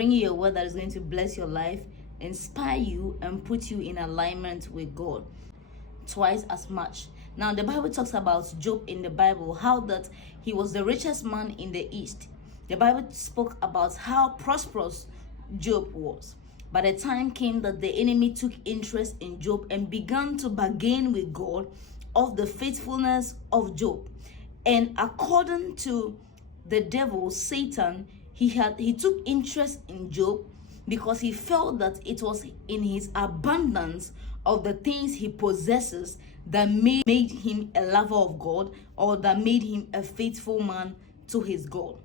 bring you a word that is going to bless your life, inspire you, and put you in alignment with God twice as much. Now, the Bible talks about Job in the Bible, how that he was the richest man in the East. The Bible spoke about how prosperous Job was. But the time came that the enemy took interest in Job and began to bargain with God of the faithfulness of Job. And according to the devil, Satan, he took interest in Job because he felt that it was in his abundance of the things he possesses that made him a lover of God, or that made him a faithful man to his God.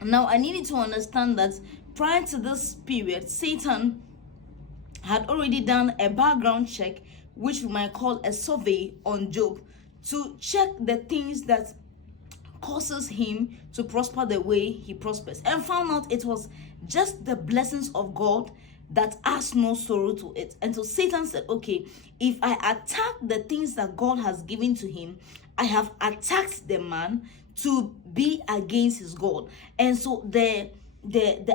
Now, I needed to understand that prior to this period, Satan had already done a background check, which we might call a survey on Job, to check the things that causes him to prosper the way he prospers, and found out it was just the blessings of God that adds no sorrow to it. And so Satan said, okay, if I attack the things that God has given to him, I have attacked the man to be against his God. And so the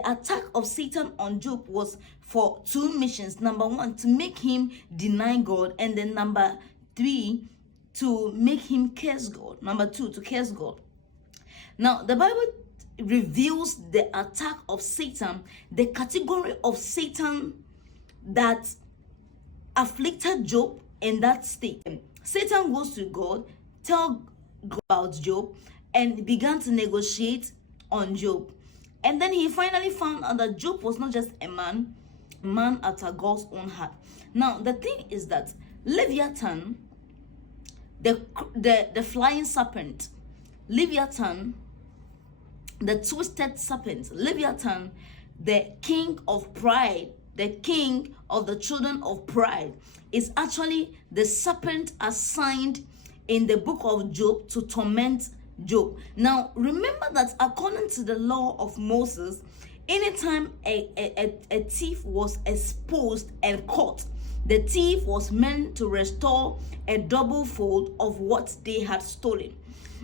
attack of Satan on Job was for two missions. Number one, to make him deny God, and then number three, to make him curse God. Number two, to curse God. Now, the Bible reveals the attack of Satan, the category of Satan that afflicted Job in that state. Satan goes to God, tell God about Job, and began to negotiate on Job. And then he finally found out that Job was not just a man after God's own heart. Now, the thing is that Leviathan, the flying serpent, Leviathan, the twisted serpent, Leviathan, the king of pride, the king of the children of pride, is actually the serpent assigned in the book of Job to torment Job. Now, remember that according to the law of Moses, anytime a thief was exposed and caught, the thief was meant to restore a double fold of what they had stolen.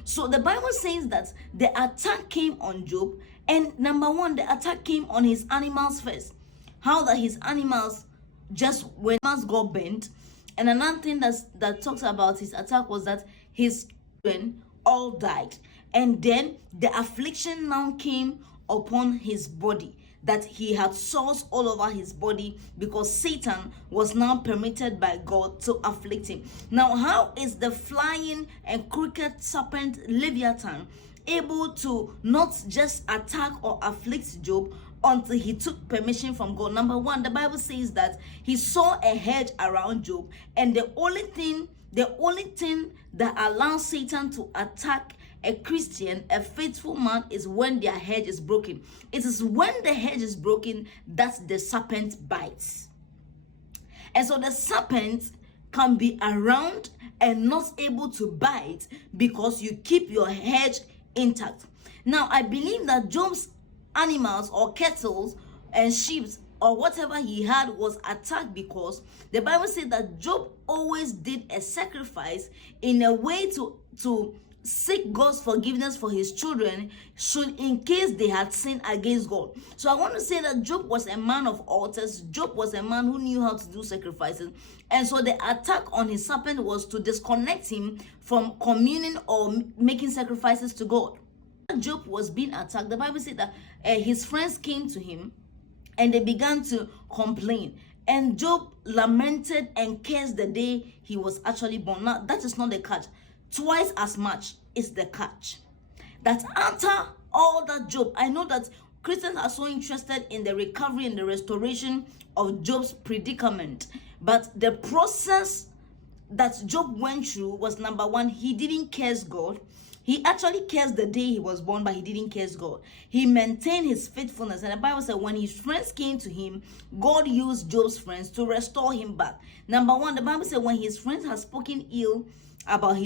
So the Bible says that the attack came on Job, and number one, the attack came on his animals first. How that his animals, just when animals got bent. And another thing that talks about his attack was that his children all died. And then the affliction now came upon his body, that he had sores all over his body, because Satan was now permitted by God to afflict him. Now, how is the flying and crooked serpent Leviathan able to not just attack or afflict Job until he took permission from God? Number one, the Bible says that he saw a hedge around Job, and the only thing that allows Satan to attack a Christian, a faithful man, is when their hedge is broken. It is when the hedge is broken that the serpent bites. And so the serpent can be around and not able to bite because you keep your hedge intact. Now, I believe that Job's animals or cattle and sheep or whatever he had was attacked because the Bible said that Job always did a sacrifice in a way to seek God's forgiveness for his children, should in case they had sinned against God. So I want to say that Job was a man of altars. Job was a man who knew how to do sacrifices. And so the attack on his serpent was to disconnect him from communing or making sacrifices to God. Job was being attacked. The Bible said that his friends came to him and they began to complain. And Job lamented and cursed the day he was actually born. Now, that is not the catch. Twice as much is the catch. That after all that Job, I know that Christians are so interested in the recovery and the restoration of Job's predicament, but the process that Job went through was, number one, he didn't curse God. He actually cursed the day he was born, but he didn't curse God. He maintained his faithfulness. And the Bible said when his friends came to him, God used Job's friends to restore him back. Number one, the Bible said when his friends had spoken ill about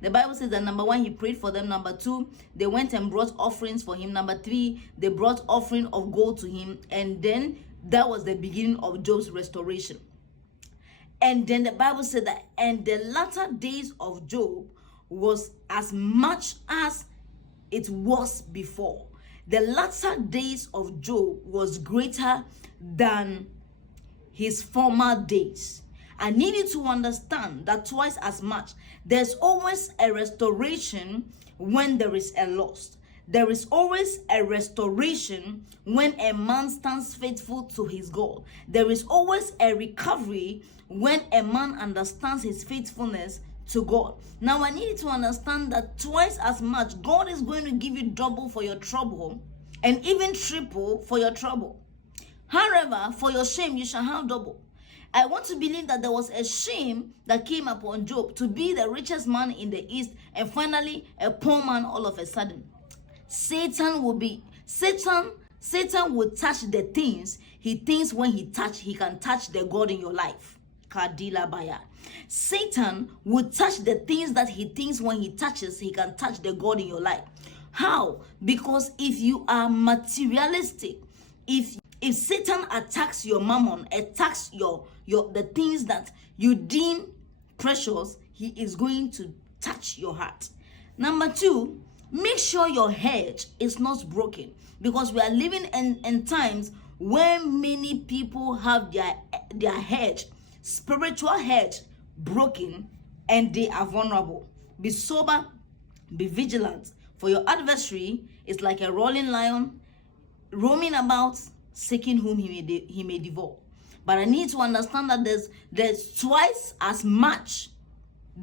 the Bible says that number one, he prayed for them. Number two, they went and brought offerings for him. Number three, they brought offering of gold to him. And then that was the beginning of Job's restoration. And then the Bible said that, and the latter days of Job was as much as it was before. the latter days of Job was greater than his former days. I need you to understand that twice as much. There's always a restoration when there is a loss. There is always a restoration when a man stands faithful to his God. There is always a recovery when a man understands his faithfulness to God. Now I need you to understand that twice as much, God is going to give you double for your trouble and even triple for your trouble. However, for your shame, you shall have double. I want to believe that there was a shame that came upon Job to be the richest man in the East and finally a poor man all of a sudden. Satan will touch the things he thinks when he can touch the God in your life. Kadila Baya. Satan will touch the things that he thinks when he touches, he can touch the God in your life. How? Because if you are materialistic, if Satan attacks your mammon, attacks the things that you deem precious, he is going to touch your heart. Number 2, make sure your hedge is not broken, because we are living in times when many people have their hedge, spiritual hedge, broken, and they are vulnerable. Be sober, be vigilant, for your adversary is like a roaring lion, roaming about, seeking whom he may devour. But I need to understand that there's twice as much,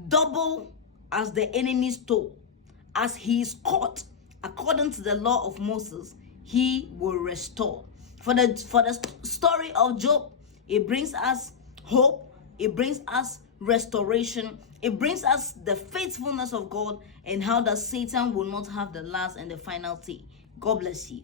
double as the enemy stole. As he is caught, according to the law of Moses, he will restore. For the story of Job, it brings us hope, it brings us restoration, it brings us the faithfulness of God, and how that Satan will not have the last and the final say. God bless you.